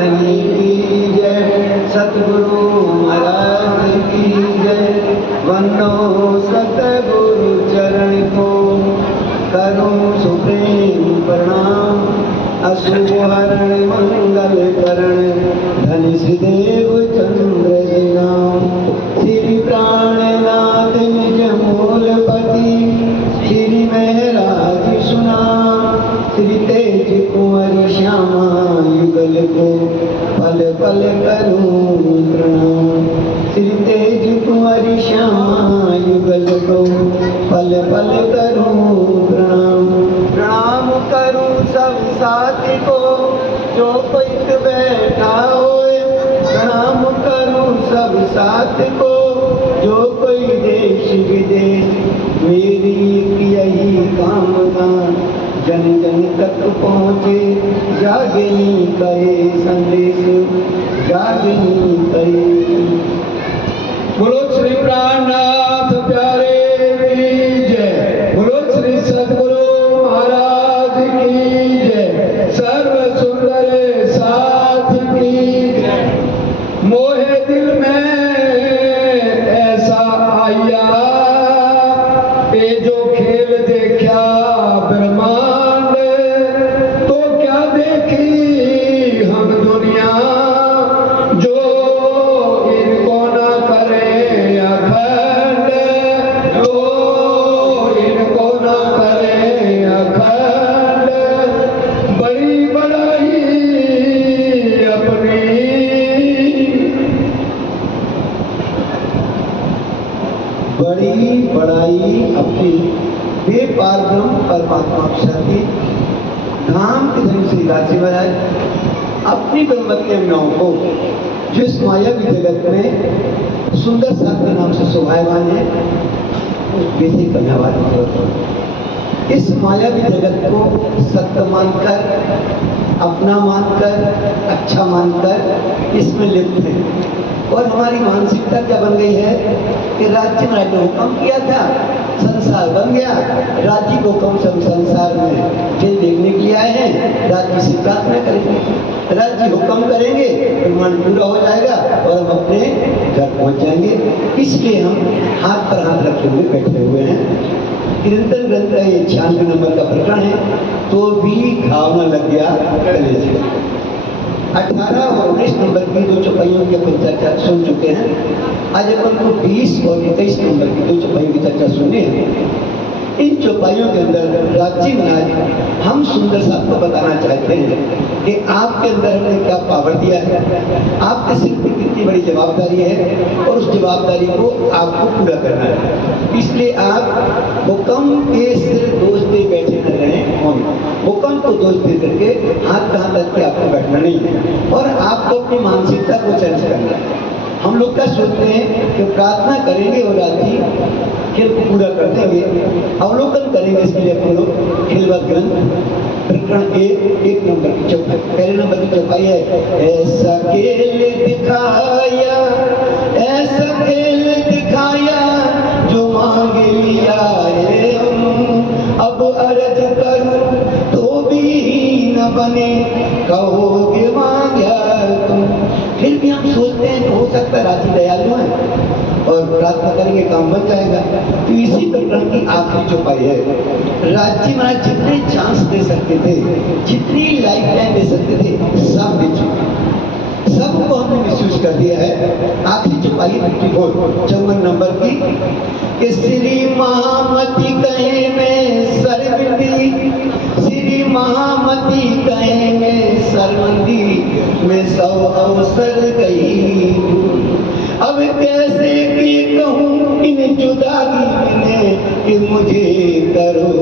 धनी की जय, सतगुरु महाराज की जय। वंदो सतगुरु चरण को, करूं सुप्रेम प्रणाम। अशुभ हरण मंगल करण, धन देव चंद्र जी नाम। श्री प्राणनाथ निज मूलपति, श्री महराज सुनाम। श्री तेज कुंवर श्यामा युगल को, पल पल करूं प्रणाम। श्री तेज कुंवर श्यामा युगल को, पल पल करूं प्रणाम। प्रणाम करूं सब साथी को, जो कोई बैठा होए। प्रणाम करूं सब साथी को, जो कोई देश विदेश। मेरी यही कामना, जन जन तक पहुँचे। जागनी कहे संदेश, जागनी कहे। बोलो श्री प्राणनाथ प्यारे की जय। बोलो श्री सतगुरु महाराज की जय। सर्व सुंदर साथ की जय। मोहे दिल में ऐसा आया, ये जो खेल देखा ब्रह्मांड, तो क्या देखी हम दुनिया, जो इनको न करे अखंड, जो इनको न करे अखंड। बड़ी बड़ाई अपनी, बड़ी बड़ाई अपनी, बेपार ब्रह्म परमात्मा अक्षर की। धाम के धन श्री राजी महाराज अपनी ब्रह्मत के अम्नाओं को, जो इस मायावी जगत में सुंदर साथ के नाम से शोभायमान है, उस बेसी कन्यावाद। इस मायावी जगत को सत्य मानकर, अपना मानकर, अच्छा मानकर इसमें लिप्त है। और हमारी मानसिकता क्या बन गई है कि राज्य महाराज ने हुक्म किया था, संसार बन गया। राज्य को कम सब संसार में जिन देखने के लिए आए हैं, राज्य से प्रार्थना करेंगे। राज्य हुक्म करेंगे, प्रमाण पूरा हो जाएगा और हम अपने घर पहुंच जाएंगे। इसलिए हम हाथ पर हाथ रखे हुए बैठे हुए हैं। कीर्तन ग्रंथ का ये 96 नंबर का प्रकरण है, तो भी घाव न लग गया गले से। 18 और 19 नंबर की 2 चौपाइयों की अपन चर्चा सुन चुके हैं। आज अपन को 20 और 21 नंबर की 2 चौपाइयों की चर्चा सुननी है। इन चौपाइयों के अंदर राजी महाराज हम सुंदर साहब को बताना चाहते हैं कि आपके अंदर हमने क्या पावर दिया है, आपके सिर पर कितनी बड़ी जवाबदारी है और उस जवाबदारी को आपको पूरा करना है। इसलिए आप हुक्म के सिर दोष दे बैठे न रहें। हुक्म को दोष दे करके हाथ कहाँ तक के आपको बैठना नहीं है और आपको अपनी मानसिकता को चेंज करना है। हम लोग क्या सोचते हैं कि प्रार्थना करेंगे और राजी खेल को पूरा कर देंगे। अवलोकन करेंगे इसके लिए अपन लोग खिलवत ग्रंथ प्रकरण 1 नंबर की चौपाई, पहले नंबर की चौपाई है। ऐसा खेल दिखाया, ऐसा खेल दिखाया, जो मांग लिया है हम। अब अर्ज करूं तो भी न बने, कहोगे मांगा तुम। फिर भी हम सोचते हैं कि हो सकता है राजी दयालु है और प्रार्थना करेंगे काम बन जाएगा। तो इसी प्रकार की आखिरी चौपाई है। राज्य महाराज जितने चांस दे सकते थे, जितनी लाइफ टाइम दे सकते थे, सब दे चुके। सबको हमने मिसयूज कर दिया है। आखिरी चौपाई 54 नंबर की कि श्री महामती कहे में सरबिंदी, श्री महामती कहे में सरबंदी, में सब अवसर गई। अब कैसे कि कहूँ इन जुदागी में कि मुझे करो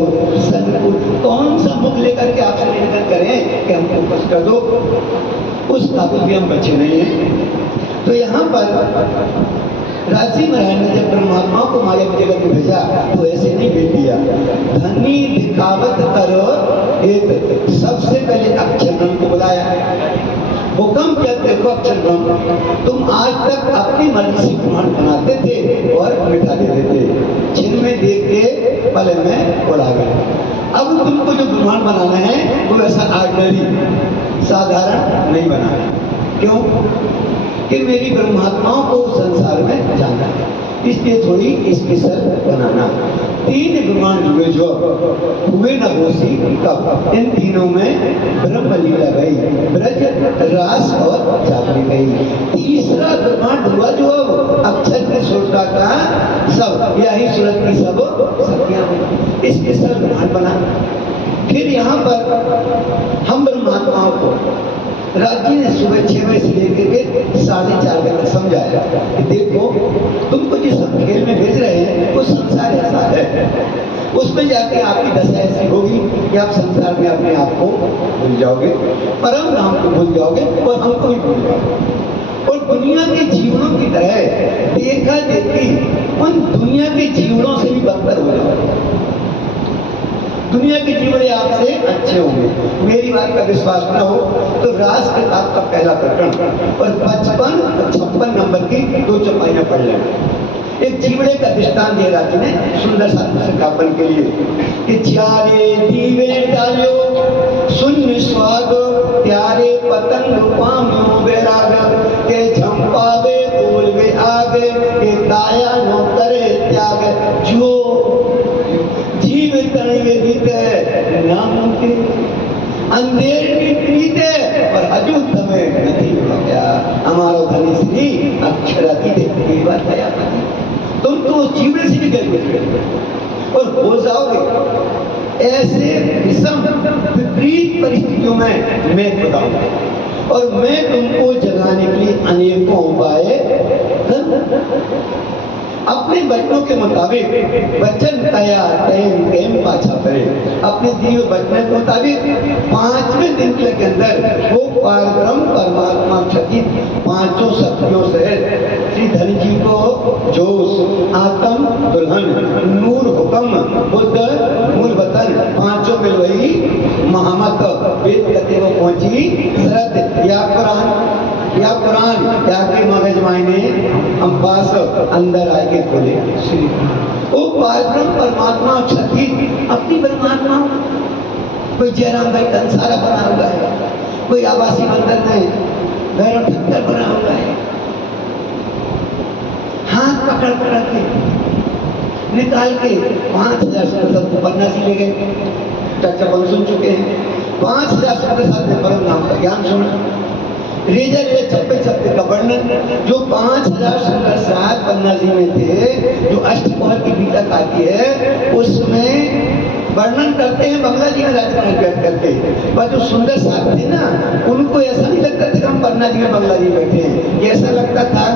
सनकुट। कौन सा मुख लेकर के आपसे निवेदन करें कि हमको कुछ कर दो, उस काबिल भी हम बचे नहीं हैं। तो यहाँ पर राजी महाराज ने जब परमात्मा को माया जगत में भेजा तो ऐसे नहीं भेज दिया। धनी दिखावत करो, एक सबसे पहले अक्षर ब्रह्म को बुलाया। हुक्म क्या, देखो अक्षर ब्रह्म, तुम आज तक अपनी मर्जी से प्रमाण बनाते थे और मिटा देते थे, छिन में देख के पल में उड़ा गए। अब तुमको जो प्रमाण बनाना है वो ऐसा आर्डिनरी साधारण नहीं बनाना। क्यों? कि मेरी ब्रह्मात्माओं को संसार में जाना है, इसलिए थोड़ी स्पेशल बनाना। 3 ब्रह्मांड हुए जो हुए न होशी कब, इन तीनों में ब्रह्म लीला गई, ब्रज रास और जागरी गई। तीसरा ब्रह्मांड हुआ जो अक्षर के सुरता का सब, यही सूरत की सब शक्तियां, इसके सब ब्रह्मांड बना। फिर यहाँ पर हम ब्रह्मात्माओं को राजी ने सुबह 6 बजे से लेकर के 4:30 बजे तक समझाया कि देखो तुमको जिस खेल में भेज रहे हैं वो संसार ऐसा है, उसमें जाके आपकी दशा ऐसी होगी कि आप संसार में अपने आप को भूल जाओगे, परम धाम को भूल जाओगे और हमको भी भूल जाओगे। और दुनिया के जीवनों की तरह देखा देखी उन दुनिया के जीवनों से भी बदतर हो जाओगे। दुनिया के जीवन आपसे अच्छे होंगे। मेरी बात का विश्वास न हो तो रास के किताब का पहला प्रकरण और 55 और 56 नंबर की 2 चौपाइयां पढ़ लें। एक जीवड़े का दृष्टांत दिया राजी ने सुंदर स्थापन के लिए कि चारे दीवे डालो शून्य स्वाग, प्यारे पतंग पाम्यो बैराग, के झंपावे बोलवे आगे, के काया नो करे त्याग, जो जीव तणवे रीते नाम के अंधेर की प्रीते और हजू तमे नहीं क्या हमारो धनी श्री अक्षरातीत केवल दया पति। तुम तो उस जीवन से भी गए और हो जाओगे ऐसे विषम विपरीत परिस्थितियों में मैं बताऊंगा और मैं तुमको जगाने के लिए अनेकों उपाय अपने बच्चों के मुताबिक बच्चन तैयार पाछा करे। अपने दिए बचने के मुताबिक 5वें दिन के अंदर वो पारब्रह्म परमात्मा क्षति 5 शक्तियों से श्री धन जी को जोश, आत्म दुल्हन, नूर हुक्म, बुद्ध मूल वतन 5 मिल वही महामत वेद कहते वो पहुंची शरद या कुरान या के मगज मायने हम पास अंदर आके खोले श्री वो पारब्रह्म परमात्मा क्षति अपनी परमात्मा। कोई जयराम भाई कंसारा बना हुआ है, कोई आवासी मंदिर में भैरव ठक्कर बना हुआ है, हाथ पकड़ पकड़ के निकाल के 5000 सबको पन्नासी ले गए। चर्चा बन सुन चुके हैं। 5000 सबके साथ में परम नाम का ज्ञान सुना। रेजा छप्पे का वर्णन जो 5000 सुंदर सात पन्ना जी में थे, जो अष्टपहर की गीता आती है उसमें वर्णन करते हैं। बंगला जी में राजकुमार व्यक्त करते हैं, पर जो सुंदर साथ थे ना उनको ऐसा नहीं लगता था कि हम पन्ना जी में बंगला जी बैठे हैं। ऐसा लगता था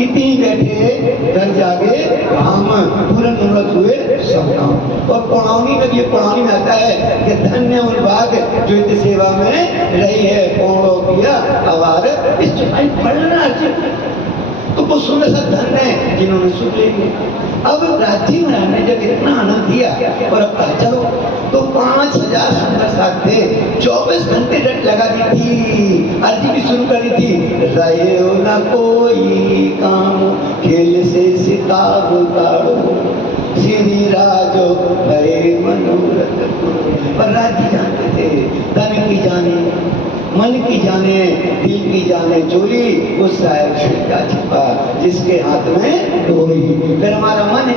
इतनी बैठे घर जागे हम पूर्ण उन्नत हुए सब काम। और पौड़ावनी में ये पौड़ावनी में आता है कि धन्य उन भाग जो इनकी सेवा में रही है, पौड़ो किया आवाज इस चुपाई पढ़ना तो वो सुंदर सा धन है जिन्होंने सुन लेंगे। अब राजी महाराज ने जब इतना आनंद दिया और अब कहा चलो तो 5000 सुंदर साथ थे, 24 घंटे डट लगा दी थी, अर्जी भी शुरू करी थी, रहे हो ना कोई काम खेल से सिताब उतारो श्री राजो भरे मनोरथ। पर राजी जानते थे धन की जाने मन की जाने दिल की जाने चोरी उस साहेब से क्या छिपा जिसके हाथ में डोरी। फिर हमारा मन है,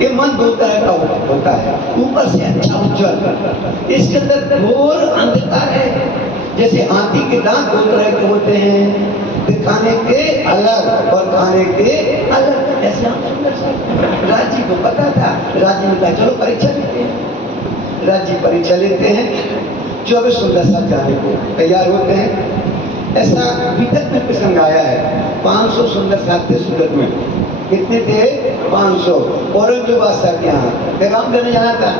ये मन 2 तरह का होता है, ऊपर से अच्छा उज्जवल, इसके अंदर घोर अंधकार है। जैसे हाथी के दांत 2 तरह के होते हैं, दिखाने के अलग और खाने के अलग। ऐसे हम सुंदर सा राजी को पता था। राजी ने कहा चलो परीक्षा लेते हैं। राजी परीक्षा लेते हैं, 24 सुंदर साथ जाने को तैयार होते हैं। ऐसा विगत में प्रसंग आया है। 500 सुंदर साथ थे सूरत में। कितने थे? 500। औरंगजेब बादशाह के यहाँ पैगाम देने जाना था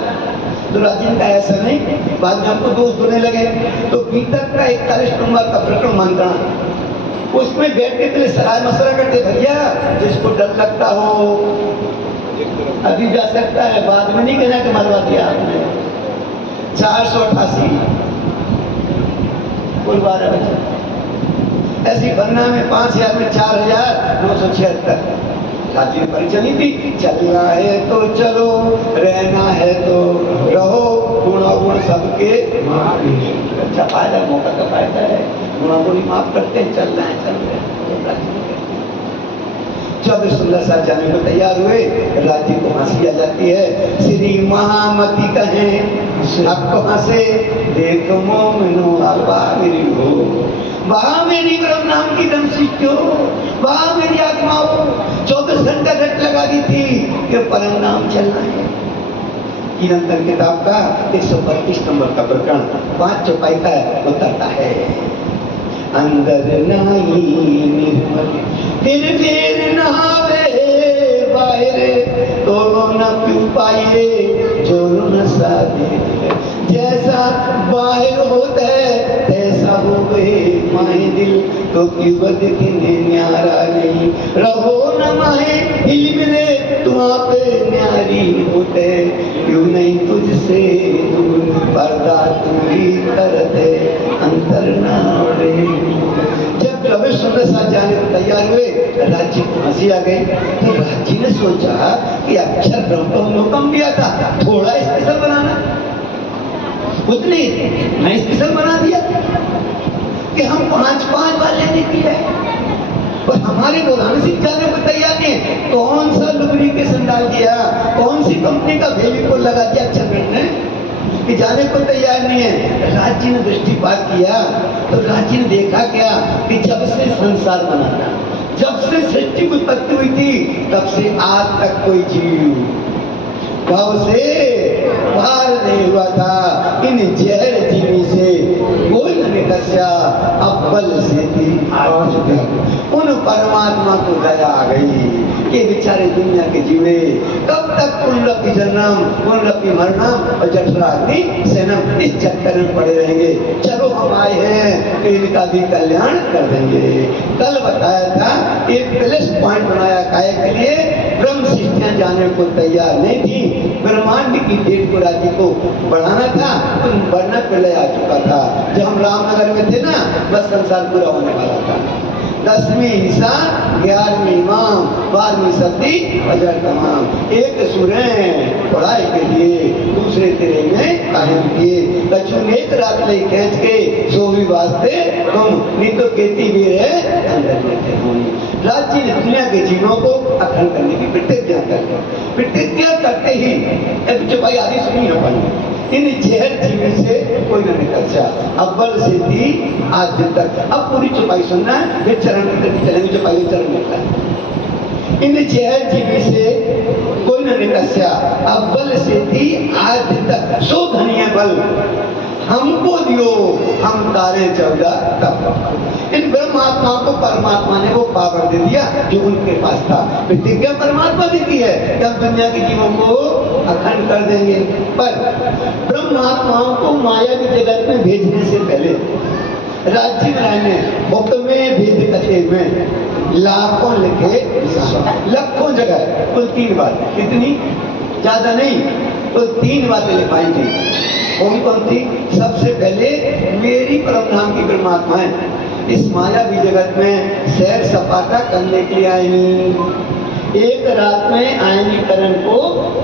तो राजीन का ऐसा नहीं, बाद में हमको दोस्त होने लगे तो बीतक का 41 नंबर का प्रकरण मंत्रणा, उसमें बैठने के लिए सलाह मशवरा करते, भैया जिसको डर लगता हो अभी जा सकता है, बाद में नहीं कहना कि मरवा दिया आपने। 488 कुल 12 बचे। ऐसी बनना में 5000 में 4976। राजी परीक्षा नहीं थी। चलना है तो चलो, रहना है तो रहो, गुण अवगुण सबके अच्छा फायदा, मौका का फायदा है। गुणा बोली माफ करते हैं, चल रहे हैं। तो राजी ने कह दिया। जब सुंदर साहब जाने को तैयार हुए, राजी को हंसी आ जाती है। श्री महामती कहें आपको हंसे, देखो मोमनो आबा मेरी हो, वाह मेरी ब्रह्म नाम की दम शिष्यो, वाह मेरी आत्माओं, 24 घंटा रट लगा दी थी कि परम नाम चलना है। कीर्तन किताब का 132 नंबर का प्रकरण 5 चौपाई का बताता है। अंदर नाई निर्मल फिर नहावे, बाहर तो न पी पाए जो न साधे, जैसा बाहर होता है ऐसा हो गए माए दिल, तो क्यों दिखने न्यारा नहीं, रहो न माए हिल मिले तुम पे न्यारी होते, क्यों नहीं तुझसे दूर पर्दा पूरी करते अंतर नारे। जब रवि सुंदर साथ जाने को तैयार हुए, राज्य को हंसी आ गई। तो राज्य ने सोचा कि अक्षर ब्रह्म को हुक्म दिया था थोड़ा स्पेशल बनाना, उतनी मैं स्पेशल बना दिया कि हम 5-5 बार लेने की है, और हमारे बुलाने से जाने को तैयार नहीं है। कौन सा लुब्रिकेशन डाल दिया, कौन सी कंपनी का फेविकोल लगा दिया अक्षर ने कि जाने को तैयार नहीं है। राज्य ने दृष्टिपात किया तो राज्य ने देखा क्या कि जब से संसार बना था, जब से सृष्टि की उत्पत्ति हुई थी, तब से आज तक कोई जीव भाव से बाहर नहीं हुआ था। इन जहर जीवी से कोई न निकस्या, अव्वल से थी आज तक उन परमात्मा को दया आ गई कि बेचारे दुनिया के जीवे कब तक पुनरपि जन्म पुनरपि मरणम और जठराग्नि सेनम इस चक्कर में पड़े रहेंगे। चलो हम आए हैं तो इनका भी कल्याण कर देंगे। कल बताया था एक प्लस पॉइंट बनाया काय के लिए, ब्रह्म शिष्टियां जाने को तैयार नहीं थी, ब्रह्मांड की डेट को राज्य को बढ़ाना था, तो बढ़ना पहले आ चुका था। जब हम रामनगर में थे ना, बस संसार पूरा होने वाला था। 10वीं ईसा 11वीं इमाम 12वीं सदी अजर तमाम, एक सुरें पढ़ाई के लिए दूसरे तेरे में कायम किए, कछु एक रात ले खींच के सो भी वास्ते तुम नहीं तो कहती भी है अंदर बैठे होनी। राज्य ने दुनिया के जीवों को अखंड करने की प्रतिज्ञा कर, प्रतिज्ञा करते ही चौपाई आदि सुनी है अपन, इन जहर जीवन से कोई न निकल जा, अव्वल से थी आज तक। अब पूरी चौपाई सुनना है, फिर चरण की चलेंगे, चौपाई चरण निकला है। इन जहर जीवी से कोई न निकस्या, अव्वल से थी आज तक, सो धनिय बल हमको दियो हम तारे 14 तब। इन ब्रह्मात्मा को परमात्मा ने वो पावर दे दिया जो उनके पास था। प्रतिज्ञा परमात्मा देती है कि हम दुनिया के जीवों को अखंड कर देंगे, पर ब्रह्मात्माओं को माया की जगत में भेजने से पहले राज्य ने हुक्म भेद कथे में लाखों लिखे, लाखों जगह कुल 3 बात, कितनी ज्यादा नहीं, कुल 3 बातें लिखाई थी। कौन कौन थी? सबसे पहले मेरी परम नाम की परमात्मा है इस माया भी जगत में सैर सपाटा करने के लिए आएंगी। एक रात में आएंगी करण को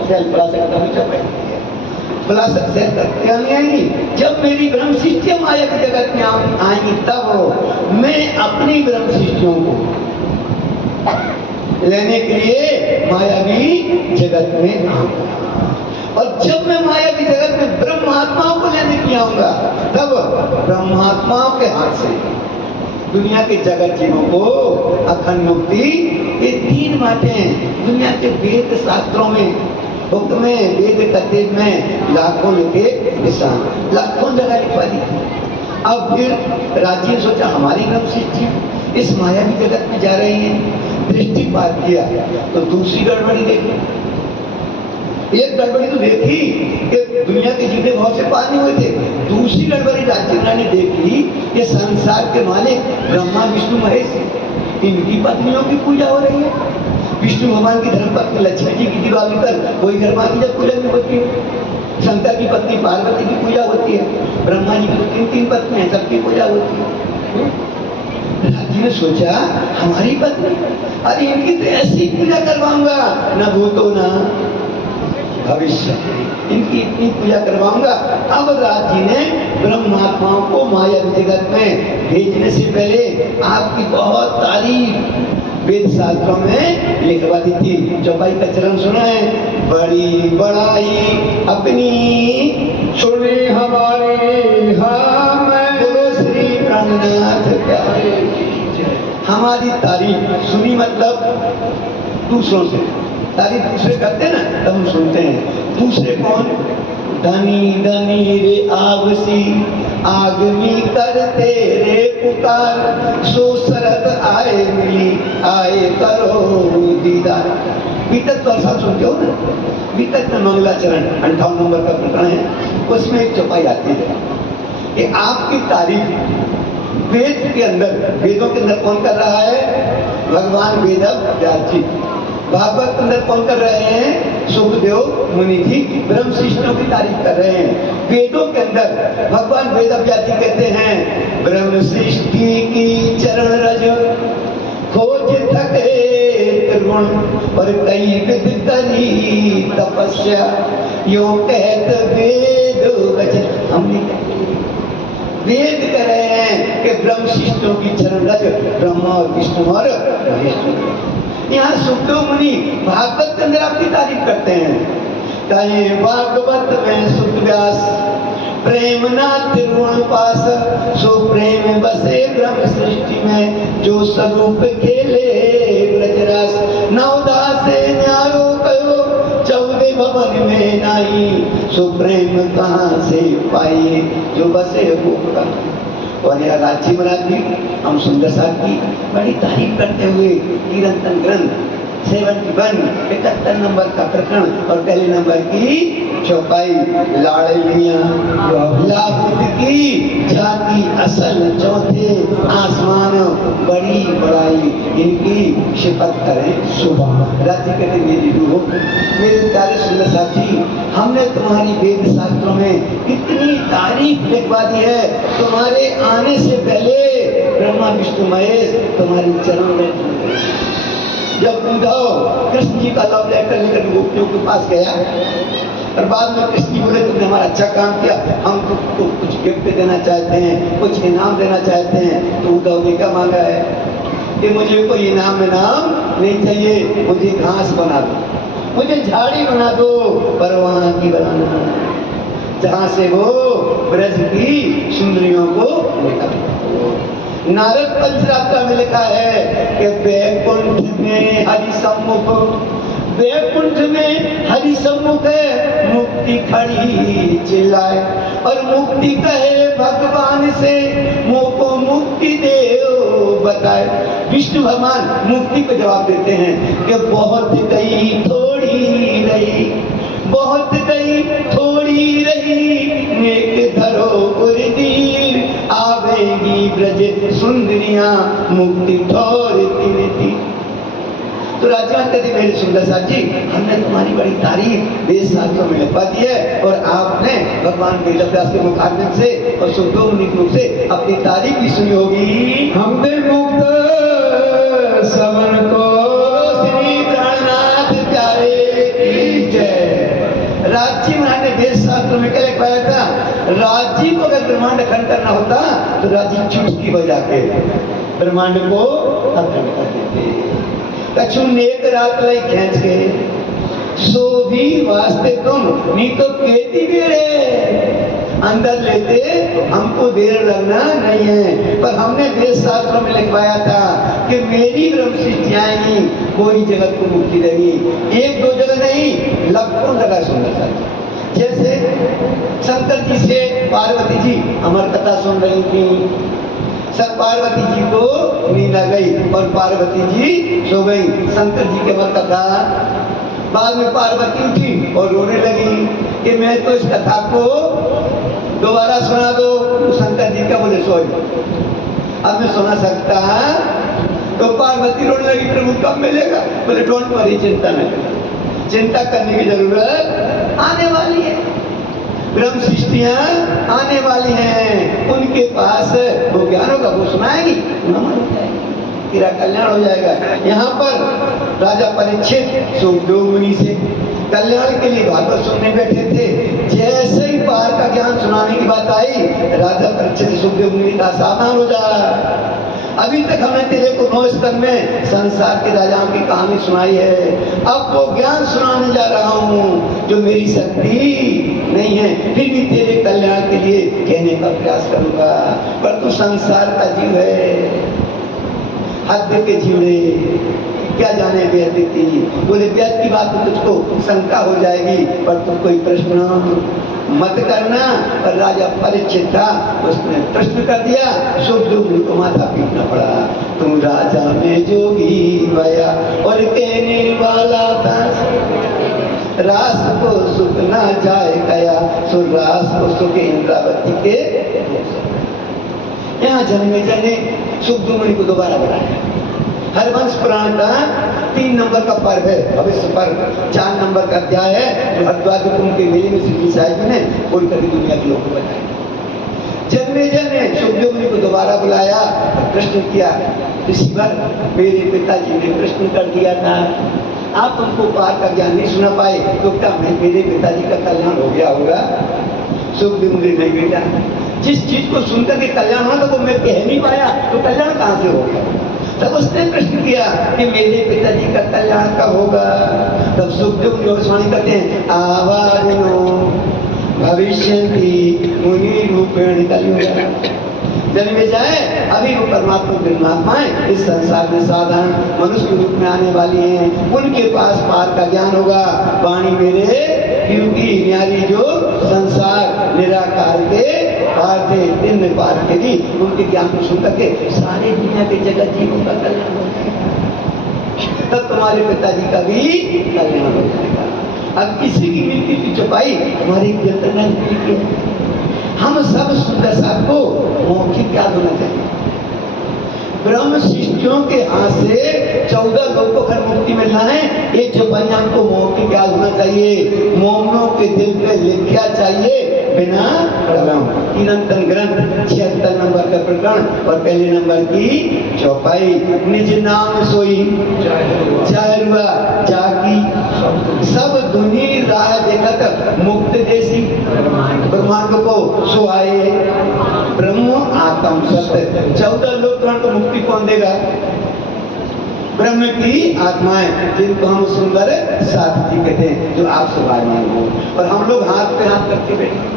सैर बुला सकता हूँ, बुला सकते क्या नहीं आएंगी? जब मेरी ब्रह्म शिष्य माया की जगत में आएंगी तब मैं अपनी ब्रह्म शिष्यों को लेने के लिए मायावी जगत में आऊंगा, और जब मैं माया की जगत में ब्रह्मात्माओं को लेने के लिए आऊंगा तब ब्रह्मात्माओं के हाथ से दुनिया के जगत जीवों को अखंड मुक्ति। ये 3 बातें दुनिया के वेद शास्त्रों में, हुक्म में, वेद कथेब में लाखों लिखे निशान, लाखों जगह लिखवा दी। अब फिर राज्य ने सोचा हमारी ब्रह्म शिष्य इस माया की जगत में जा रही है, दृष्टिपात किया तो दूसरी गड़बड़ी देखी। एक गड़बड़ी तो देखी कि दुनिया के जीते बहुत से पानी हुए थे, दूसरी गड़बड़ी राज्य ने देखी कि संसार के मालिक ब्रह्मा विष्णु महेश इनकी पत्नियों की पूजा हो रही है। विष्णु भगवान की धर्मपत्नी लक्ष्मी जी की दीवाली पर कोई ब्रह्मा की जब पूजा भी होती है, शंकर की पत्नी पार्वती की पूजा होती है, ब्रह्मा जी की तो 3 पत्नी है, सबकी पूजा होती है। राज्य ने सोचा हमारी पत्नी, अरे इनकी तो ऐसी पूजा करवाऊंगा, न भूतो न भविष्य, इनकी इतनी पूजा करवाऊंगा। अब राज जी ने ब्रह्मात्माओं को माया जगत में भेजने से पहले आपकी बहुत तारीफ वेद शास्त्रों में लिखवा दी थी। चौपाई का चरण सुना है, बड़ी बड़ाई अपनी सुनी हमारी हम बोलो श्री प्राणनाथ प्यारे की जय। हमारी तारीफ सुनी मतलब दूसरों से तारीफ दूसरे करते हैं ना, तब हम सुनते हैं। दूसरे कौन? धनी धनी रे आवसी आगमी करते रे पुकार, सो शरद आए मिली आए करो दीदार। बीतक वर्षा सुनते हो ना, बीतक में मंगलाचरण 58 नंबर का प्रकरण है, उसमें एक चौपाई आती है कि आपकी तारीफ वेद के अंदर, वेदों के अंदर कौन कर रहा है? भगवान वेद व्यास जी। भागवत के अंदर कौन कर रहे हैं? सुखदेव मुनि जी ब्रह्म शिष्टों की तारीफ कर रहे हैं। वेदों के अंदर भगवान वेद व्यास जी कहते हैं, ब्रह्म सृष्टि की चरण रज खोज थके त्रिगुण, पर कई विध करी तपस्या, यो कहत वेद वचन। हमने वेद कह रहे हैं कि ब्रह्म शिष्टों की चरण रज ब्रह्मा और विष्णु और विष्णु। यहाँ सुखदेव मुनि भागवत के अंदर आपकी तारीफ करते हैं। कहे भागवत में सुख व्यास प्रेम ना त्रिगुण पास, सो प्रेम बसे ब्रह्म सृष्टि में, जो स्वरूप खेले ब्रजरास, नवदास न्यारो कहो 14 भवन में नाही, सो प्रेम कहाँ से पाइए जो बसे गोपका। और यह राजी महाराज जी हम सुंदर साहब की बड़ी तारीफ करते हुए कीर्तन ग्रंथ 71 नंबर का प्रकरण और पहले नंबर की चौपाई, लाड़लियां लाभुत की जाति असल चौथे आसमान बड़ी बड़ाई, इनकी शिफत करें सुबह। राज्य कहते मेरी रूह, मेरे प्यारे सुंदर साथी, हमने तुम्हारी वेद शास्त्रों में कितनी तारीफ लिखवा दी है। तुम्हारे आने से पहले ब्रह्मा विष्णु महेश तुम्हारी चरण में जब उद्धव कृष्ण जी का लव लेकर गोपियों के पास गया और बाद में कृष्ण जी बोले तुमने हमारा अच्छा काम किया, हम तुमको कुछ गिफ्ट देना चाहते हैं, कुछ इनाम देना चाहते हैं। तो उद्धव ने क्या मांगा है कि मुझे कोई इनाम नहीं चाहिए, मुझे घास बना दो, मुझे झाड़ी बना दो, पर वहां की बनाना जहां से वो ब्रज की सुंदरियों को लेकर। नारद पंचरात्र में लिखा है कि वैकुंठ में हरि सम्मुख, वैकुंठ में हरि सम्मुख है, मुक्ति खड़ी चिल्लाए, और मुक्ति कहे भगवान से, मोको मुक्ति देओ बताए। विष्णु भगवान मुक्ति को जवाब देते हैं कि बहुत गई थोड़ी रही, बहुत गई थोड़ी रही, नेक धरो उर्दीर, आवेगी ब्रज सुंदरियां, मुक्ति ठोर थी। तो राजा कहते मेरे सुंदर साथ जी, हमने तुम्हारी बड़ी तारीफ वेद शास्त्रों में लिखवा दी है, और आपने भगवान वेदव्यास के मुखारबिंद से और सुखदेव मुनि के मुख से अपनी तारीफ भी सुनी होगी। हमने मुक्त सवन को श्री प्राणनाथ प्यारे की जय। राजी महाराज ने वेद शास्त्र में क्या लिखवाया था? राजी को अगर ब्रह्मांड अखंड करना होता तो राजी चुटकी बजा के ब्रह्मांड को अखंड कर देते। कछु नेक रात लाई खेच के, सो भी वास्ते तुम नी तो खेती भी रे, अंदर लेते हमको देर लगना नहीं है। पर हमने वेद शास्त्रों में लिखवाया था कि मेरी ब्रह्म सृष्टि आएगी, कोई जगत को मुक्ति देगी, एक दो जगह नहीं, लाखों जगह सुंदर सा। जैसे शंकर जी से पार्वती जी अमर कथा सुन रही थी, सब पार्वती जी को नींद आ गई और पार्वती जी सो गई। शंकर जी के अमर कथा, बाद में पार्वती उठी और रोने लगी कि मैं तो इस कथा को दोबारा सुना दो। तो शंकर जी क्या बोले? सोई, अब मैं सुना सकता। तो पार्वती रोने लगी, प्रभु कब मिलेगा? बोले डोंट वरी, चिंता न करो, चिंता करने की जरूरत आने वाली है, ब्रह्म सृष्टियां आने वाली हैं, उनके पास वो ज्ञान होगा, वो सुनाएगी, नमन हो जाएगी, तेरा कल्याण हो जाएगा। यहाँ पर राजा परीक्षित सुखदेव मुनि से कल्याण के लिए भागवत सुनने बैठे थे। जैसे ही पार का ज्ञान सुनाने की बात आई, राजा परीक्षित से सुखदेव मुनि का सावधान हो जा। अभी तक हमने तेरे को 9 स्कंद में संसार के राजाओं की कहानी सुनाई है, अब वो ज्ञान सुनाने जा रहा हूँ जो मेरी शक्ति नहीं है, फिर भी तेरे कल्याण के लिए कहने का प्रयास करूंगा। पर तू संसार का जीव है, हद के जीवड़े, क्या जाने व्यर्थ की। बोले व्यर्थ की बात तो तुझको शंका हो जाएगी, पर तू कोई प्रश्न मत करना। पर राजा परीक्षित था, उसने प्रश्न कर दिया, सुखदेव मुनि को माथा पीटना पड़ा। तुम राजा में जोगी भया और कहने वाला था, रास को सुख ना जाए गया, सो रास को सुख इंद्रावती के। यहाँ जन्मेजय ने सुखदेव मुनि को दोबारा बुलाया। हरवंश पुराण का 3 नंबर का पर्व है, भविष्य पर्व 4 नंबर का अध्याय है, जो हरिद्वार के कुंभ के मेले में श्री साहिब जी ने बोल कर दुनिया के लोगों को बताया। जन्मेजय ने सुखदेव मुनि को दोबारा बुलाया, प्रश्न किया, ऋषिवर मेरे पिताजी ने प्रश्न कर दिया था, आप उनको पार का ज्ञान नहीं सुना पाए, तो क्या मेरे पिताजी का कल्याण हो गया होगा? सुखदेव मुनि नहीं बेटा, जिस चीज को सुनकर के कल्याण होना था वो मैं कह नहीं पाया, तो कल्याण कहाँ से हो गया? तब उसने प्रश्न किया कि मेरे पिताजी का कल्याण कब होगा? तब सुखदेव भविष्यवाणी करते हैं, आवानो भविष्य की मुनि रूपेण कलयुग। जन्मे जाए अभी वो परमात्मा ब्रह्मात्माएं इस संसार में साधारण मनुष्य के रूप में आने वाली हैं, उनके पास पार का ज्ञान होगा। वाणी मेरे क्योंकि न्यारी जो संसार निराकार के पार थे, दिन पार के भी उनके ज्ञान को सुन करके सारे दुनिया के जगत जीवों का कल्याण हो जाएगा, तब तुम्हारे पिताजी का भी कल्याण हो जाएगा। अब किसी की मृत्यु की छुपाई हमारी है, हम सब सुंदर को मौखिक ज्ञान होना चाहिए। ब्रह्म शिष्यों के हाथ से 14 लोगों को मुक्ति मिलना है, ये छुपाइयां हमको मौखिक ज्ञान होना चाहिए, मोमनों के दिल पे लिखा चाहिए बिना कलम। निरंतर ग्रंथ 76 नंबर का प्रकरण और पहले नंबर की चौपाई, निज नाम सोई चारुआ जाकी सब दुनी राह देखत मुक्त देसी ब्रह्मांड को सुहाए ब्रह्म आत्म सत्य। 14 लोग को मुक्ति कौन देगा? ब्रह्म की आत्माएं, जिनको हम सुंदर साथी कहते हैं, जो आप सुभामान हो। और हम लोग हाथ पे हाथ करके बैठे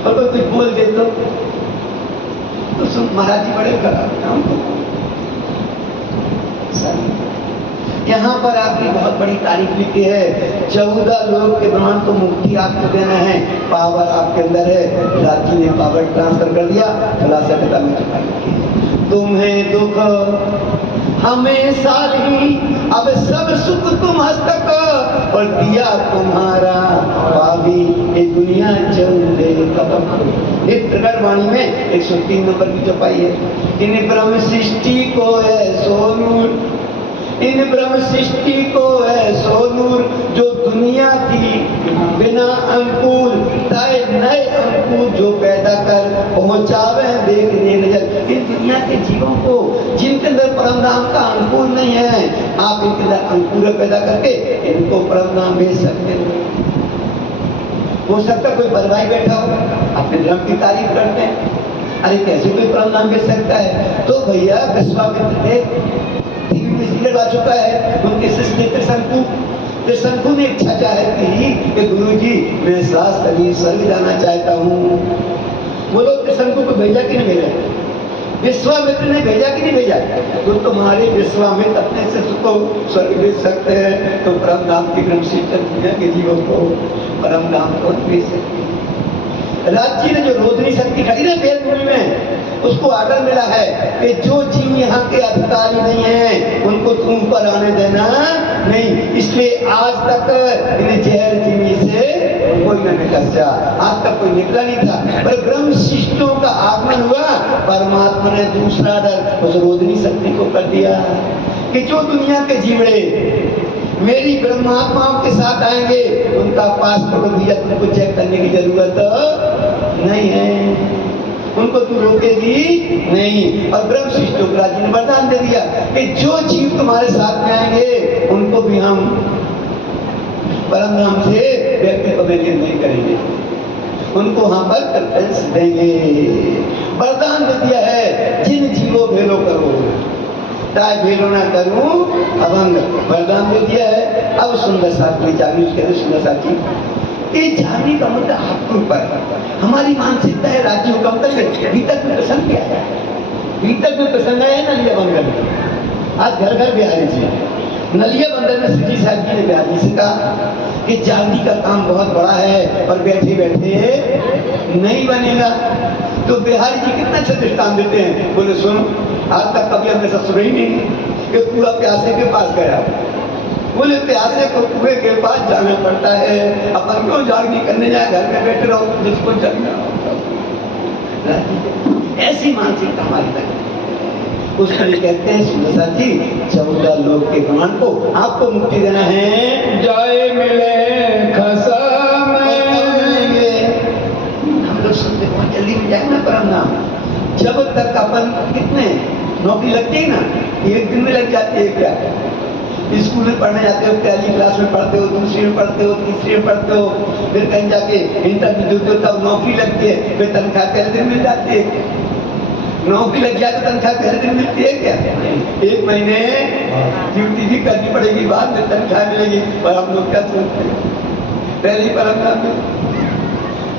और कोई कुछ बोल दे तो महाराज जी बड़े खराब। यहाँ पर आपकी बहुत बड़ी तारीफ लिखी है, 14 लोग के ब्रह्मांड को मुक्ति आपको देना है, पावर आपके अंदर है। राज जी ने पावर ट्रांसफर कर दिया, खुलासा पिता में चुका लिखी है, तुम्हें दुख हमेशा नहीं, अब सब सुख तुम हस्तक और दिया तुम्हारा पावी ये दुनिया चले कदम। एक प्रकट वाणी में 103 नंबर की चौपाई है, इन ब्रह्म सृष्टि को है सोनूर, इन ब्रह्म सृष्टि को है सोनूर, जो दुनिया थी बिना अंकुर तय नए अंकुर जो पैदा कर पहुंचावे देखने नजर। इस दुनिया के जीवों को जिनके अंदर परम धाम का अंकुर नहीं है, आप इनके अंदर अंकुर पैदा करके इनको परम धाम भेज सकते हो सकता कोई बलवाई बैठा हो, अपने धर्म की तारीफ करते हैं, अरे कैसे कोई परम धाम भेज सकता है? तो भैया विश्वामित्र थे, आ चुका है, उनके शिष्य त्रिशंकु ने इच्छा चाहती थी कि गुरुजी मैं शास्त्री स्वर्ग जाना चाहता हूँ। बोलो त्रिशंकु को भेजा कि नहीं भेजा? विश्वामित्र ने भेजा कि नहीं भेजा? तो तुम्हारे विश्वामित्र अपने शिष्य को स्वर्ग भेज सकते हैं, तो परम धाम की दुनिया के जीवों को परम धाम को भेज सकते हैं। राज्य ने जो रोधनी शक्ति खड़ी ना वेद में, उसको आर्डर मिला है कि जो जीव यहाँ के अधिकारी नहीं है उनको तुम पर आने देना नहीं, इसलिए आज तक इन्हें जहर जीवी से कोई न निकला, आज तक कोई निकला नहीं था। पर ब्रह्म शिष्टों का आगमन हुआ, परमात्मा ने दूसरा आर्डर उस रोधनी शक्ति को कर दिया कि जो दुनिया के जीवड़े मेरी ब्रह्मात्माओं के साथ आएंगे, उनका पासपोर्ट वीजा तुमको चेक करने की जरूरत नहीं है, उनको तू रोकेगी नहीं। और ब्रह्म शिष्टों ने वरदान दे दिया कि जो जीव तुम्हारे साथ में आएंगे उनको भी हम परम धाम से व्यक्ति को मेल नहीं करेंगे, उनको वहां पर प्रेफरेंस देंगे। वरदान दे दिया है, जिन जीवो भेलो करो, ताय भेलो ना करूं अभंग, वरदान दे दिया है। अब सुंदर साथ में जागृत कहते सुंदर साथी, ये जागने का मुद्दा आपके ऊपर है। हमारी मानसिकता है राज्य हुक्म तक है, भीतर में प्रसंग क्या है, भीतर में प्रसंग है नलिया बंदर में। आज घर घर बिहारी जी, नलिया बंदर में श्री साहब जी ने बिहारी से कहा कि जागने का काम बहुत बड़ा है और बैठे बैठे नहीं बनेगा। तो बिहारी जी कितना अच्छा दृष्टांत देते हैं, बोले सुन, आज तक कभी हमने सब सुना ही नहीं कि पूरा प्यासे के पास गया। बोले प्यासे को कुएं के पास जाना पड़ता है, अपन क्यों जागनी करने जाए, घर में बैठे रहो जिसको जगना। ऐसी मानसिकता हमारी लगी। उसके लिए कहते हैं सुंदर जी, 14 लोक के प्रमाण को आपको मुक्ति देना है, जाए मिले खसम, हम लोग सुनते बहुत जल्दी मिल जाए ना परम नाम। जब तक अपन कितने नौकरी लगती है ना, एक दिन में लग जाती है क्या, स्कूल में पढ़ने जाते हो, पहली क्लास में पढ़ते हो, दूसरी में पढ़ते हो, तीसरी में पढ़ते हो, फिर कहीं जाके इंटरव्यू देते हो, तब नौकरी लगती है, फिर तनख्वाह पहले दिन मिल जाती है। नौकरी लग जाए तो तनख्वाह पहले दिन मिलती है क्या, 1 महीने ड्यूटी भी करनी पड़ेगी, बाद में तनख्वाह मिलेगी। और हम लोग क्या सोचते हैं, पहली परंपरा में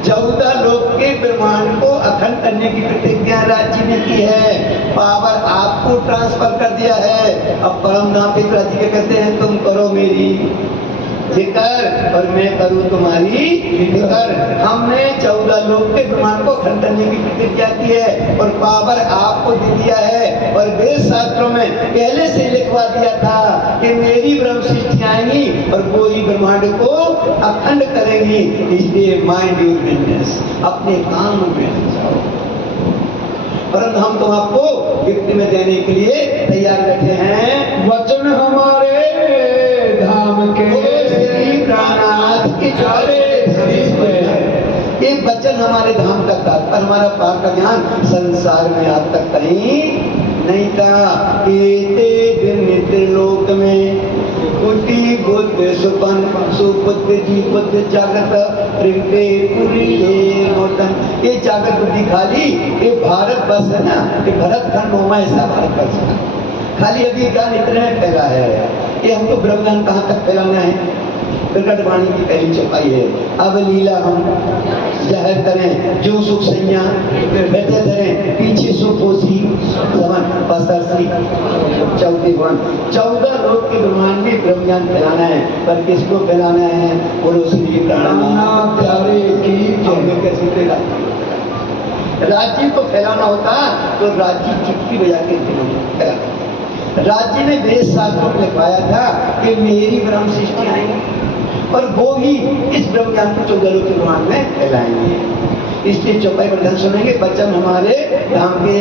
14 लोक के ब्रह्मांड को अखंड करने की प्रतिज्ञा राज्य ने की है, पावर आपको ट्रांसफर कर दिया है। अब परम धाम पे राज्य के कहते हैं, तुम करो मेरी जिक्र और मैं करूं तुम्हारी जिक्र। हमने 14 लोक के ब्रह्मांड को अखंड करने की प्रतिज्ञा की है और पावर आपको दे दिया है। और वेद शास्त्रों में पहले से लिखवा दिया था कि मेरी ब्रह्म सृष्टि आएंगी और वो ही ब्रह्मांड को अखंड करेंगी। इसलिए माइंड योर बिजनेस, अपने काम में जाओ। परंतु हम तो आपको गिफ्ट में देने के लिए तैयार बैठे हैं। वचन हमारे धाम के प्राणनाथ के चारे ये वचन हमारे धाम का तात्पर्य, हमारा पार का ज्ञान संसार में आज तक कहीं नहीं था। एते दिन नित्य लोक में कुटी बुद्ध सुपन सुबुद्ध जी बुद्ध जागृत प्रिंटे पुरी नोतन। ये जागृत बुद्धि खाली ये भारत वर्ष है ना, ये भरतखंड होमा ऐसा भारत वर्ष है, खाली अभी ज्ञान इतने में फैला है। ये हमको ब्रह्म ज्ञान कहाँ तक फैलाना है, प्रकट वाणी की पहली चौपाई है। अब लीला हम जाहिर करें, जो सुख सैया बैठे धरें, पीछे सुख होसी समन बसरसी 14 लोग के ब्रह्मांड में ब्रह्म ज्ञान फैलाना है। पर किसको फैलाना है, बोलो श्री प्राणनाथ प्यारे की जय। कैसे फैलाना, राज्य को फैलाना होता तो राज्य चुटकी बजा के फैलाना। राज्य ने वेद शास्त्रों में लिखवाया था कि मेरी ब्रह्म सृष्टि आएंगी और वो ही इस ब्रह्म ज्ञान को 14 लोक के ब्रह्मांड में फैलाएंगे। इसलिए चौपाई वर्धन सुनेंगे, बच्चन हमारे धाम के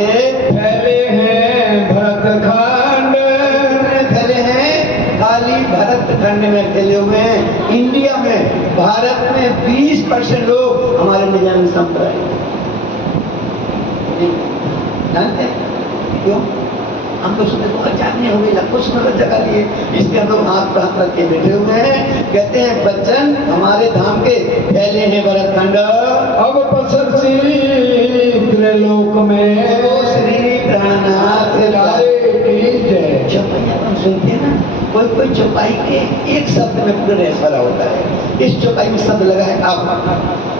फैले हैं भरतखंड, फैले हैं खाली भरतखंड में फैले हुए हैं। इंडिया में भारत में 20% लोग हमारे निजाम संप्रदाय जानते हैं। क्यों, हम तो सुनते तो जागने हो गई, लखों सुंदर जगा लिए, इसलिए हम लोग हाथ हाथ रख के बैठे हुए हैं। कहते हैं बच्चन हमारे धाम के फैले हैं भरतखंड, अब पसरसी त्रिलोक में वो श्री प्राणनाथ चौपाई हम सुनते हैं ना, कोई कोई चौपाई के एक शब्द में पूरा रहस्य भरा होता है। इस चौपाई में शब्द लगा है अब।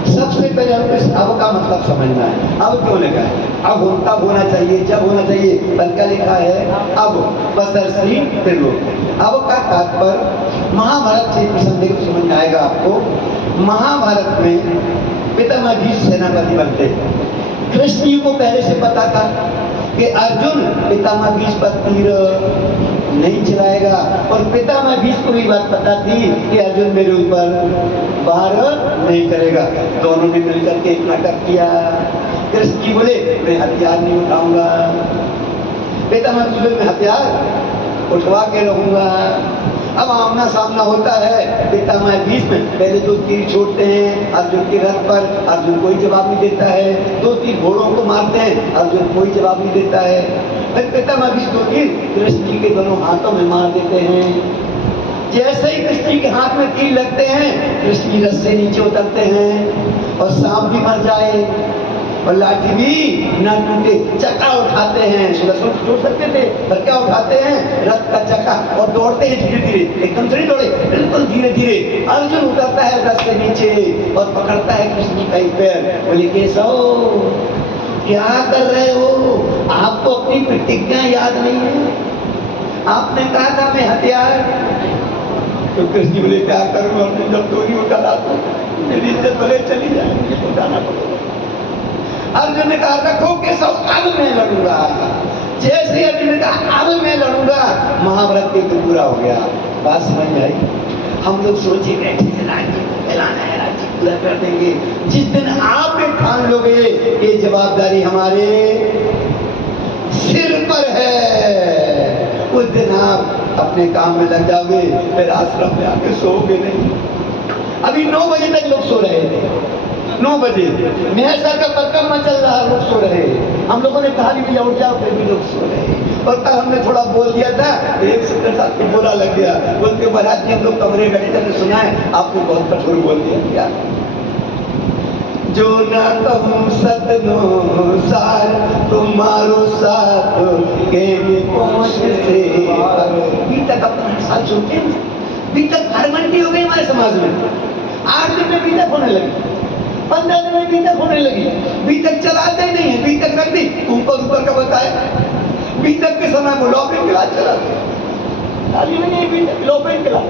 सबसे पहले हमको इस अब का मतलब समझना है। अब क्यों लिखा है, अब कब होना चाहिए, जब होना चाहिए, पर क्या लिखा है, अब बसरसी त्रिलोक। अब का तात्पर्य महाभारत से प्रसंग को समझ में आएगा आपको। महाभारत में पितामह भीष्म सेनापति बनते, कृष्ण जी को पहले से पता था कि अर्जुन पितामह भीष्म पर तीर नहीं चलाएगा, और पितामह भीष्म को भी बात पता थी कि अर्जुन मेरे ऊपर वार नहीं करेगा। दोनों ने मिलकर के एक नाटक किया। कृष्ण जी बोले मैं हथियार नहीं उठाऊंगा, पितामह भीष्म मैं हथियार उठवा के रहूंगा। अब आमना सामना होता है, पितामह भीष्म पहले 2 तीर छोड़ते हैं अर्जुन के रथ पर, अर्जुन कोई जवाब नहीं देता है। 2 तीर घोड़ों को मारते हैं, अर्जुन कोई जवाब नहीं देता है। फिर पितामह भीष्म 2 तीर कृष्ण जी के दोनों हाथों में मार देते हैं। जैसे ही कृष्ण के हाथ में तीर लगते हैं, कृष्ण की रस्से नीचे उतरते हैं और सांप भी मर जाए और लाठी भी न टूटे, चक्का उठाते हैं। सुदर्शन छोड़ सकते थे, पर क्या उठाते हैं? रथ का चक्का, और दौड़ते हैं धीरे धीरे, एकदम से नहीं दौड़े, बिल्कुल धीरे धीरे। अर्जुन उतरता है रथ से नीचे और पकड़ता है कृष्ण का ही पैर। बोले केशव, क्या कर रहे हो? आपको अपनी प्रतिज्ञा याद नहीं है? आपने कहा था मैं हथियार। तो कृष्ण बोले क्या करूं, हमने जब डोरी उठाना तो मेरी इज्जत भले चली जाएगी, तो उठाना पड़ेगा। अर्जुन ने कहा रखो केशव, अब मैं लड़ूंगा। जैसे अर्जुन ने कहा अब मैं लड़ूंगा, महाभारत युद्ध पूरा हो गया। बात समझ में आई? हम लोग सोचे बैठे थे राज्य फैलाना है, राज्य पूरा कर देंगे। जिस दिन आप एक ठान लोगे ये जवाबदारी हमारे सिर पर है, उस दिन आप अपने काम में लग जाओगे, फिर आश्रम में आके सोओगे नहीं। अभी 9 बजे तक लोग सो रहे थे, 9 बजे महसा का परिक्रमा चल रहा, लोग सो रहे। हम लोगों ने कहा भैया उठ जाओ, फिर भी लोग सो रहे। और कल हमने थोड़ा बोल दिया था, एक सुंदर साथ को बुरा लग गया, बोलते महाराज जी हम लोग कमरे बैठे थे, सुना है आपने बहुत कठोर बोल दिया। जो न कहूँ सतनो सार, तुम्हारो साथ के पहुँच से। अभी तक अपना साथ सुनते हैं, अभी तक हरमंडी हो गई हमारे समाज में। 8 दिन में बीतक होने लगी, 15 दिन में बीतक होने लगी। बीतक चलाते ही नहीं है, बीतक रख दी, ऊपर का बताया। बीतक के समय वो लॉपिंग क्लास चलाते, ताली में नहीं बीतक, लॉपिंग क्लास।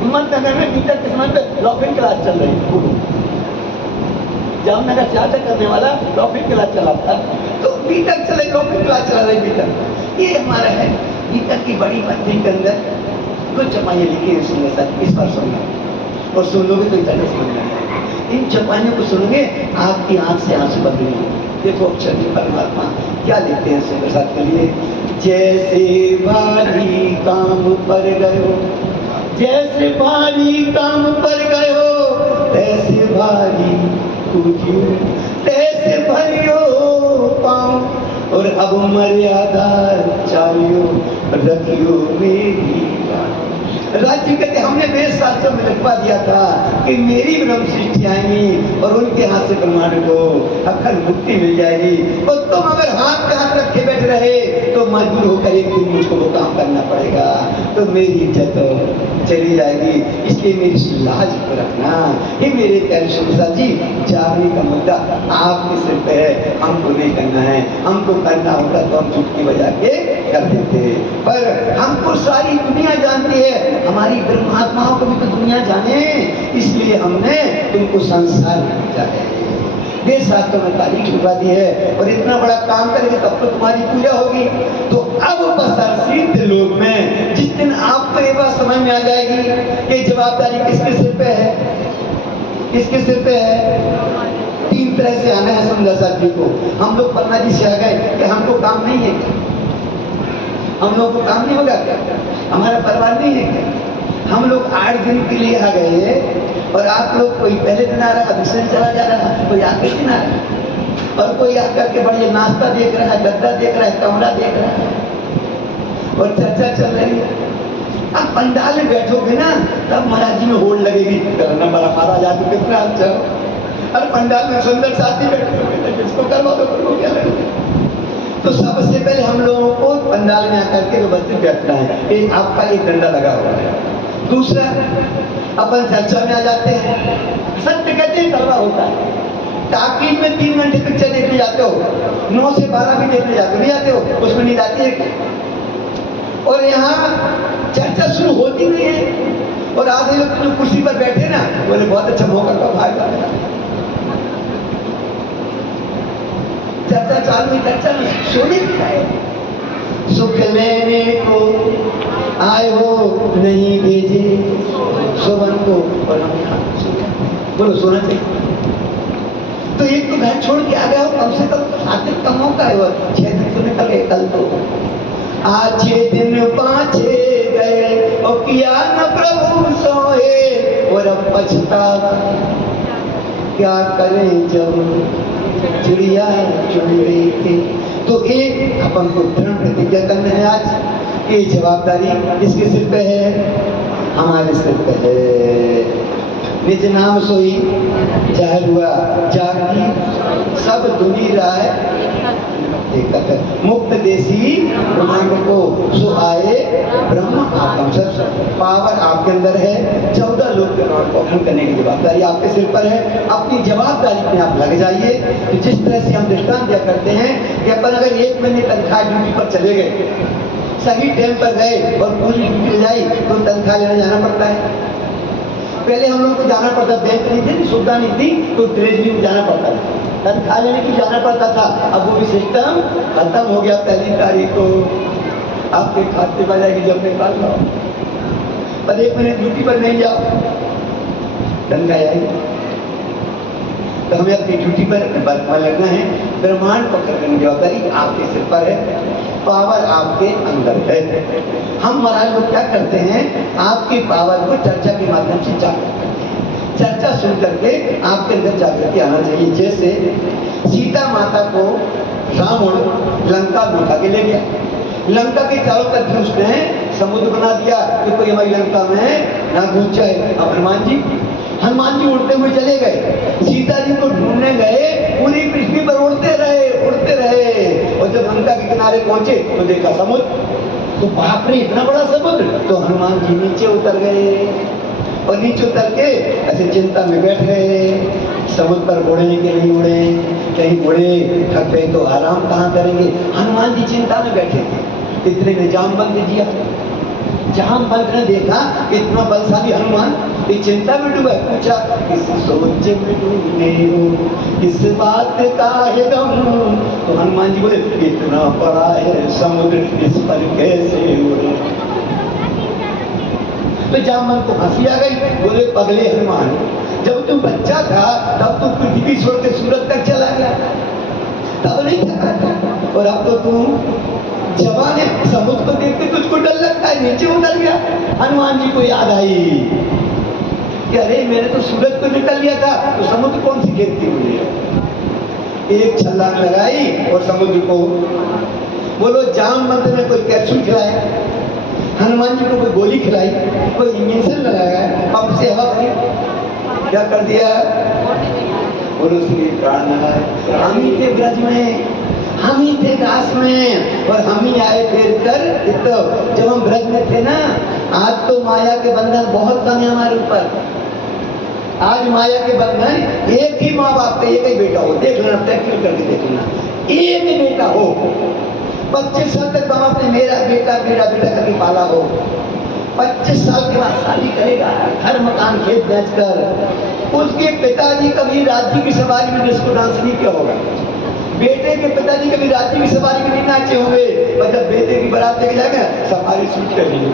हिम्मतनगर में बीतक के समय पे लॉपिंग क्लास चल रही है। जामनगर से आकर करने वाला लॉपिंग क्लास चलाता, तो बीतक चले, लॉपिंग क्लास चला रही बीतक। ये हमारा है। बीतक की बड़ी पत्नी के अंदर कुछ चपाइयाँ लिखी है, सुनने सर इस पर सुनना, और सुन लोगे तो इतना समझना है। इन चपाइयों को सुनोगे आपकी आंख से आंसू बदलेंगे। देखो अक्षर परमात्मा क्या लिखते हैं सुंदर साथ के लिए। जैसे भारी काम पर गयो, जैसे भारी काम पर गयो, तैसे भारी पूजियो, तैसे भरियो पाऊं, और अब मर्यादा चालियो रखियो मेरी। राज्य कहते हमने वेद शास्त्रों में लिखवा दिया था कि मेरी ब्रह्म सृष्टि आएंगी और उनके हाथ से ब्रह्मांड को अखंड मुक्ति मिल जाएगी। और तुम अगर हाथ पे हाथ रखे बैठ रहे तो मजबूर होकर एक दिन मुझको वो काम करना पड़ेगा, तो मेरी इज्जत चली जाएगी। इसलिए मेरी लाज को रखना। ये मेरे प्यारे सुमित्रा जी, जागने का मुद्दा आपके सिर पे है, हमको नहीं करना है। हमको करना होगा तो हम चुटकी बजा के कर देते, पर हमको सारी दुनिया जानती है, हमारी ब्रह्मात्माओं को भी तो दुनिया जाने, इसलिए हमने तुमको संसार में भेजा है। वेद शास्त्रों में तारीख लिखवा दी है, और इतना बड़ा काम करेंगे तब तो तुम्हारी पूजा होगी। तो अब बसर सिद्ध लोक में जिस दिन आपको ये बात समझ में आ जाएगी कि जवाबदारी किसके सिर पे है, किसके सिर पे है। 3 तरह से आना है सुंदर साथ जी को। हम लोग पन्ना जी से आ गए कि हमको काम नहीं है, हम लोगों को काम नहीं होगा क्या, हमारा परिवार नहीं है क्या। हम लोग 8 दिन के लिए आ गए और आप लोग, कोई पहले दिन आ रहा, दूसरे दिन चला जा रहा, कोई आखिरी दिन आ रहा, और कोई आकर के बढ़िया नाश्ता देख रहा है, गद्दा देख रहा है, कमरा देख रहा है, और चर्चा चल रही है। अब पंडाल में बैठोगे ना, तब महाराज जी में होड़ लगेगी, नंबर हमारा जाती कितना अच्छा हो। और पंडाल में सुंदर साथी बैठे, किसको करवा दो, क्या लगे। तो सबसे पहले हम लोगों को पंडाल में आकर के व्यवस्थित बैठना है। एक आपका एक डंडा लगा हुआ है। दूसरा, अपन चर्चा में आ जाते हैं। सत्य कहते हैं कड़वा होता है। टाकीज में 3 घंटे पिक्चर देखने जाते हो, 9 से 12 भी देखने जाते नहीं जाते हो, उसमें नींद आती है। और यहाँ चर्चा शुरू होती नहीं है, और आधे लोग जो कुर्सी पर बैठे ना, बोले बहुत अच्छा मौका का भाई, चर्चा चालू हुई, चर्चा में सोने दिखाए। सुख लेने को आए हो नहीं भेजे सोवन को, और हम यहाँ बोलो सोना चाहिए। तो एक तो घर छोड़ के आ गया हो, कम से कम 7 दिन का मौका है, 6 दिन तो निकल गए, कल तो आज 6 दिन पाछे गए, और किया न प्रभु सोए, और अब पछतावा क्या करें जब चिड़िया चुन रही थी। तो एक अपन को दृढ़ प्रतिज्ञा करना है आज, ये जवाबदारी इसके सिर पे है। हमारे सिर पे है। निज नाम सोई जाहिर हुआ जागी सब दुनी राय मुक्त देसी ब्रह्मांड को सो आए ब्रह्म आत्म सब पावर आपके अंदर है। 14 लोग के नाम को अखंड करने की जवाबदारी आपके सिर पर है। अपनी जवाबदारी में आप लग जाइए। तो जिस तरह से हम दृष्टांत दिया करते हैं कि अपन अगर 1 महीने तनख्वाह ड्यूटी पर चले गए, सही टाइम पर गए और पूरी ड्यूटी जाई तो तनख्वाह लेने जाना पड़ता है। पहले हम लोग को जाना पड़ता, बैंक नहीं थी, सुविधा नहीं थी, तो ट्रेजरी में जाना पड़ता था, तनख्वाह लेने की जाना पड़ता था। अब वो भी सिस्टम खत्म हो गया। 1 तारीख को आपके खाते पर जाएगी जब निकाल लो, पर 1 महीने ड्यूटी पर नहीं जाओ तनख्वाह आएगी। तो हमें अपनी ड्यूटी पर लगना है। ब्रह्मांड पकड़ने की जवाबदारी आपके सिर पर है। पावर आपके अंदर है। हम महाराज लोग क्या करते हैं, आपकी पावर को चर्चा के माध्यम से जागृत करते हैं। चर्चा सुन करके आपके अंदर जागृति आना चाहिए। जैसे सीता माता को रावण लंका में उठा के ले गया, लंका के चारों तरफ उसने समुद्र बना दिया कि कोई हमारी लंका में ना घुस जाए। अब हनुमान जी उड़ते हुए चले गए, सीता जी को ढूंढने गए, पूरी पृथ्वी पर उड़ते रहे। और जब लंका के किनारे पहुंचे तो देखा समुद्र, तो बाप रे इतना बड़ा समुद्र। तो हनुमान जी नीचे उतर गए और नीचे उतर के ऐसे चिंता में बैठ गए। समुद्र पर घोड़े के नहीं उड़े, कहीं घोड़े थक गए तो आराम कहाँ करेंगे। हनुमान जी चिंता में बैठे थे। इतने में जामवंत जी आए। जामवंत ने देखा इतना बलशाली हनुमान, ये चिंता में डूबा। पूछा किस सोच में डूबे हो, किस बात का है गम। तो हनुमान जी बोले इतना बड़ा है समुद्र, इस पर कैसे उड़े। तो जामवंत को हंसी आ गई। बोले पगले हनुमान, जब तू बच्चा था तब तू पृथ्वी छोड़ के सूरज तक चला गया, तब नहीं था। और अब तो तू जवान है, समुद्र को देख के तुझको डर लगता है, नीचे उतर गया। हनुमान जी को याद आई कि अरे मैंने तो सूरज को निकल लिया था, तो समुद्र कौन सी खेती हुई है। एक छलांग लगाई और समुद्र को, बोलो जामवंत ने कोई कैप्सूल खिलाया, हनुमान जी को कोई गोली खिलाई, कोई इंजेक्शन लगाया, पंप से हवा भरी, क्या कर दिया। बोलो श्री प्राणनाथ। हम ही थे ब्रज में, हम ही थे दास में, और हम ही आए फिर कर। तो जब हम ब्रज में थे ना, आज तो माया के बंधन बहुत कम है हमारे ऊपर। आज माया के बंधन, एक ही माँ बाप का एक ही बेटा हो, देख लेना, प्रैक्टिकल करके देख लेना, एक ही बेटा हो। 25 साल तक हम अपने मेरा बेटा करके पाला हो। 25 साल के बाद शादी करेगा, घर मकान खेत बेचकर। उसके पिताजी कभी राज्य की सवारी में डिस्को डांस नहीं किया होगा, बेटे के पिताजी कभी राज्य की सवारी में नहीं नाचे होंगे, और जब बेटे की बारात लेके जाएगा सफारी सूट करेंगे,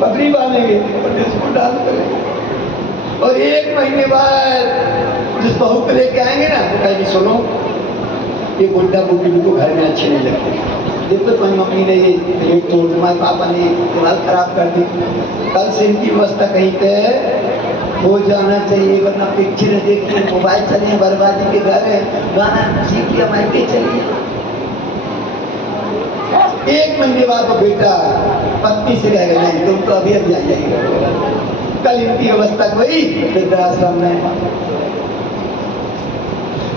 पगड़ी बांधेंगे और डिस्को डांस करेंगे। और 1 महीने बाद जिस बहू को लेके आएंगे ना, तो कहेंगे सुनो ये बुढ़ा बुढ़ी को घर में अच्छे नहीं लगते, देखो तुम्हारी मम्मी ने ये प्लेट तोड़, तुम्हारे पापा ने दिमाग खराब कर दी, कल से इनकी व्यवस्था कहीं पे हो जाना चाहिए, वरना पिक्चर देखिए, मोबाइल चलिए, बर्बादी के घर है, गाना सीख लिया मायके चलिए। 1 महीने बाद वो बेटा पत्नी से कह गए नहीं तुम तो अभी जाइए, कल इनकी व्यवस्था हुई वृद्धाश्रम में।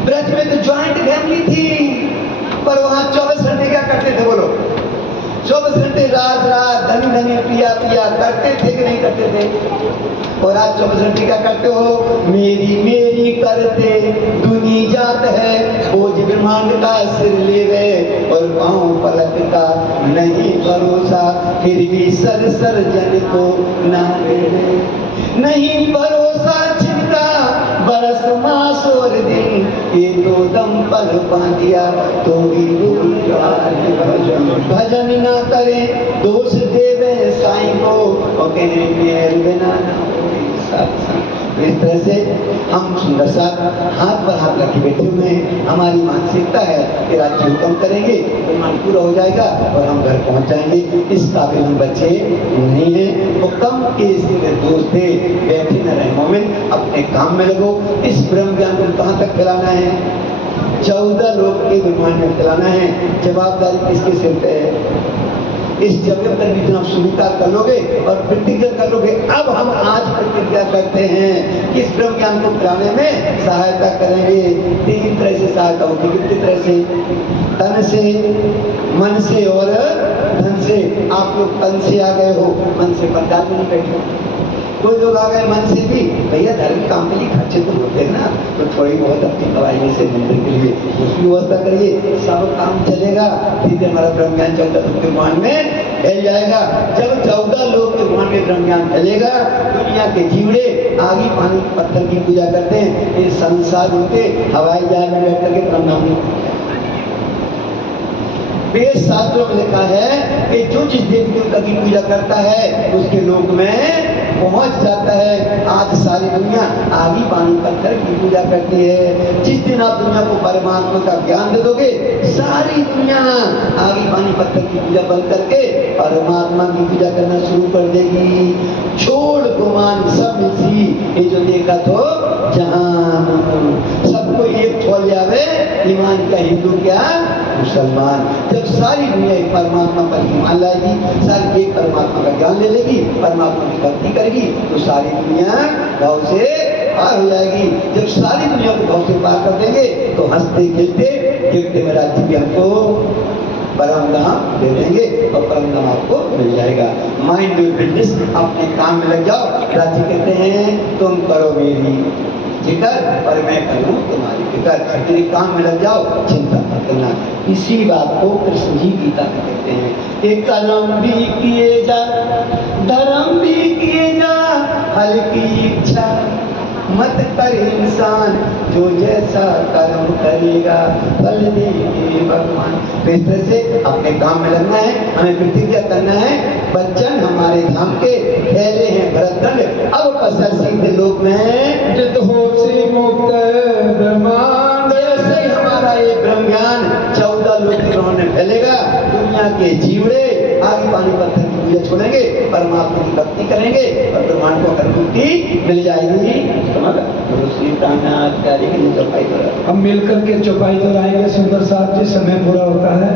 ब्रज में तो ज्वाइंट फैमिली थी, पर वहां 24 घंटे क्या करते थे बोलो, 24 घंटे रात रात धनी धनी पिया पिया करते थे कि नहीं करते थे। और आज 24 घंटे क्या करते हो, मेरी मेरी करते दुनी जात है, बोझ ब्रह्मांड का सिर ले गए और पांव पलट का नहीं भरोसा, फिर भी सर सर जन को ना नहीं भरोसा, चिंता बरस मास और दिन, ये तो दम पल पांदिया तो भी भजन ना करे, दोष देवे साईं को और कहे मेर बिना ना सत्संग। इस तरह से हम सुंदर सा हाथ पर हाथ रखे बैठे हुए हैं। हमारी मानसिकता है कि राज्य हुक्म करेंगे तो मन पूरा हो जाएगा और हम घर पहुंच जाएंगे। इस काबिल हम बच्चे नहीं हैं। हुक्म के दोस्त थे, बैठे न रहे मोमिन, अपने काम में लगो। इस ब्रह्म ज्ञान को कहाँ तक फैलाना है, 14 लोग के ब्रह्मांड में फैलाना है। जवाबदारी किसके सिर पे है, इस जगह तक भी जब स्वीकार कर लोगे और प्रतिज्ञा कर लोगे, अब हम आज प्रतिज्ञा करते हैं कि इस ब्रह्म ज्ञान को कराने में सहायता करेंगे। 3 तरह से सहायता होगी। कितनी तरह से? तन से, मन से और धन से। आप लोग तन से आ गए हो, मन से पंडाल में नहीं बैठे। कोई लोग आ गए मन से भी, भैया धर्म काम के लिए खर्चे तो होते हैं ना, तो थोड़ी बहुत अपनी कमाई में से मंदिर के लिए उसकी व्यवस्था करिए, सब काम चलेगा। ठीक है, हमारा ब्रह्म ज्ञान 14 लोक के ब्रह्मांड में फैल जाएगा। जब 14 लोक के ब्रह्मांड में ब्रह्म ज्ञान फैलेगा, दुनिया के जीवड़े आगे पानी पत्थर की पूजा करते हैं, ये संसार उनके हवाई जहाज में बैठ करके ब्रह्म वेद शास्त्रों में लिखा है कि जो जिस देवी देवता की पूजा करता है उसके लोक में पहुंच जाता है। आज सारी दुनिया आगी पानी पत्थर की पूजा करती है। जिस दिन आप दुनिया को परमात्मा का ज्ञान दे दोगे, सारी दुनिया आगी पानी पत्थर की पूजा बंद करके परमात्मा की पूजा करना शुरू कर देगी। छोड़ गुमान सब मिसी, ये जो देखा तो जहां सबको एक छोड़ जावे, ईमान का हिंदू क्या मुसलमान। जब सारी दुनिया एक परमात्मा पर ईमान लाएगी, सारी एक परमात्मा का ज्ञान ले लेगी, परमात्मा की भक्ति करेगी, तो सारी दुनिया भाव से पार हो जाएगी। जब सारी दुनिया को भाव से पार कर देंगे तो हंसते खेलते गिरते में राज्य भी हमको परम धाम दे देंगे और परम धाम आपको मिल जाएगा। माइंड योर बिजनेस, अपने काम में लग जाओ। राज्य कहते हैं तुम करो मेरी जिक्र और मैं करूं तुम्हारी फिक्र। मेरे काम में लग जाओ, चिंता मत करना। इसी बात को कृष्ण जी गीता में कहते हैं कि कर्म भी किए जा, धर्म भी किए जा, फल की इच्छा मत कर इंसान, जो जैसा कर्म करेगा फल देंगे भगवान। तो इस तरह से अपने काम में लगना है, हमें प्रतिज्ञा करना है। बच्चन हमारे धाम के फैले हैं भरतखंड, अब पसर सीधे लोक में जित हो से मुक्त ब्रह्मांड। जैसे ही हमारा ये ब्रह्म ज्ञान 14 लोक के ब्रह्मांड में फैलेगा, दुनिया के जीवड़े आगे पानी पत्थर की पूजा छोड़ेंगे, परमात्मा की भक्ति करेंगे और ब्रह्मांड को अनुभूति मिल जाएगी। हम मिलकर के चौपाई पर आएंगे। सुंदर साहब जी, समय पूरा होता है।